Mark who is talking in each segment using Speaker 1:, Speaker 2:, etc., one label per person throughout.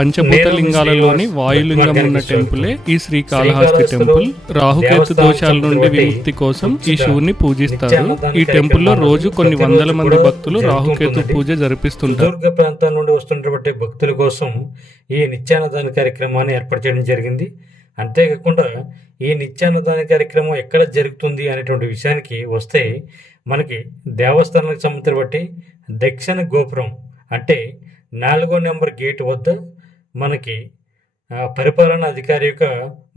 Speaker 1: పంచభూత లింగాలలోని వాయులింగం ఉన్న టెంపులే ఈ శ్రీకాళహస్తి టెంపుల్ రాహుకేతు దోషాల నుండి విముక్తి కోసం ఈ శివుని పూజిస్తారు. ఈ టెంపుల్లో రోజు కొన్ని వందల మంది భక్తులు రాహుకేతు పూజ జరిపిస్తుంటారు.
Speaker 2: సుదూర్ఘ ప్రాంతాల నుండి వస్తున్నటువంటి భక్తుల కోసం ఈ నిత్యాన్నదాన కార్యక్రమాన్ని ఏర్పాటు చేయడం జరిగింది. అంతేకాకుండా ఈ నిత్యాన్నదాన కార్యక్రమం ఎక్కడ జరుగుతుంది అనేటువంటి విషయానికి వస్తే మనకి దేవస్థానానికి సంబంధించిన బట్టి దక్షిణ గోపురం అంటే నాలుగో నెంబర్ గేట్ వద్ద మనకి పరిపాలన పరిపాలనా అధికారి యొక్క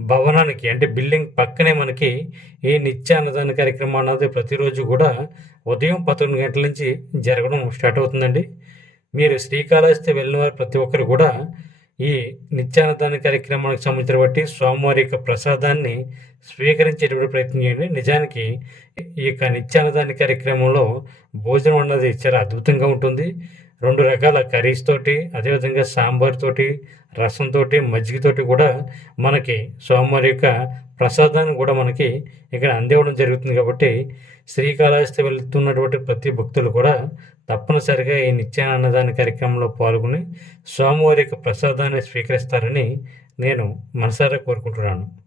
Speaker 2: భవనానికి అంటే బిల్డింగ్ పక్కనే మనకి ఈ నిత్య అన్నదాన కార్యక్రమం అన్నది ప్రతిరోజు కూడా ఉదయం పదకొండు గంటల నుంచి జరగడం స్టార్ట్ అవుతుందండి. మీరు శ్రీకాళహస్తి వెళ్ళిన వారు ప్రతి ఒక్కరు కూడా ఈ నిత్యాన్నదాన కార్యక్రమానికి సంబంధించిన బట్టి స్వామివారి యొక్క ప్రసాదాన్ని స్వీకరించేటువంటి ప్రయత్నం చేయండి. నిజానికి ఈ యొక్క నిత్యాన్నదాన కార్యక్రమంలో భోజనం అన్నది చాలా అద్భుతంగా ఉంటుంది. రెండు రకాల కర్రీస్ తోటి అదేవిధంగా సాంబార్ తోటి రసం తోటి మజ్జిగతోటి కూడా మనకి స్వామివారి యొక్క ప్రసాదాన్ని కూడా మనకి ఇక్కడ అందివ్వడం జరుగుతుంది కాబట్టి శ్రీకాళహస్తి వెళ్తున్నటువంటి ప్రతి భక్తులు కూడా తప్పనిసరిగా ఈ నిత్యాన్నదాన కార్యక్రమంలో పాల్గొని స్వామివారి యొక్క ప్రసాదాన్ని స్వీకరిస్తారని నేను మనసారా కోరుకుంటున్నాను.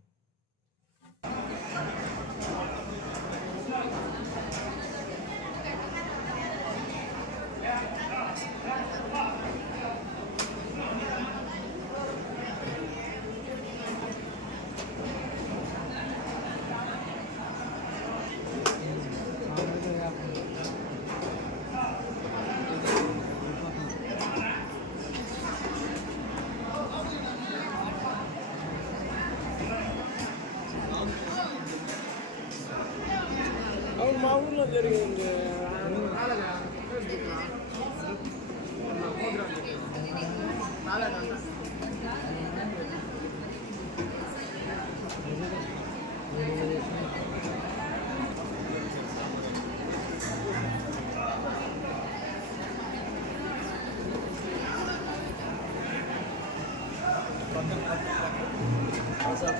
Speaker 3: 아우 막 올라내리는데 날아간다 Gracias. Sa